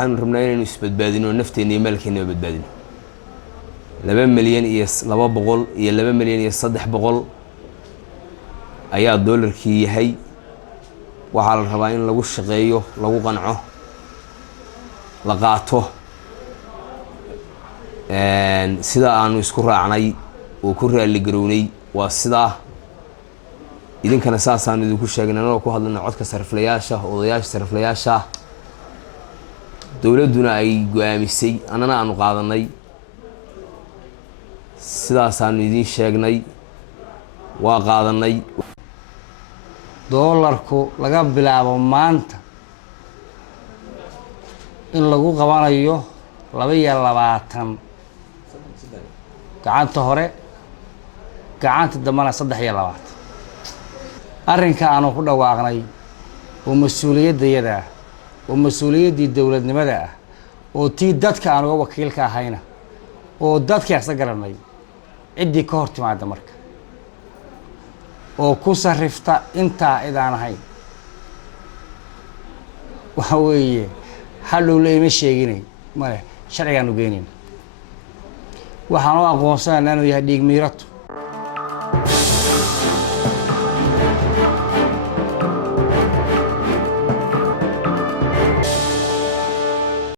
waxaanu rabnaa inaynu isbadbaadino nafteena iyo maalkeena badbaadino 2 milyan iyo 200 iyo 2 milyan iyo 300 ayaa doolarkii yahay waxaa la rabaa in lagu shaqeeyo lagu qanco la qaato sida aanu isku raacnay oo ku raali garownay waa sidaa idinkana saasaan idinku sheegnay anoo ku hadlayna codka sariflayaasha odayaasha sariflayaasha dawladuna ay go'aamisay anana aanu qaadanay sidaasaanu idin sheegnay waa qaadanay doolarku laga bilaabo maanta in lagu qabanayo 22 gacanta hore gacanta dambana 23 arrinka aanu ku dhawaaqnay oo mas'uuliyadayada oo mas'uuliyadii dawladnimada ah oo tii dadka aan uga wakiilka ahayna oo dadka aysan garanay cidii ka hortimaada marka oo ku sarifta inta idaan ahayn waxa weeye hallow leeyma sheeginay male sharcigan u geenin waxaan u aqoonsanaynaa inuu yahay dhiig miirato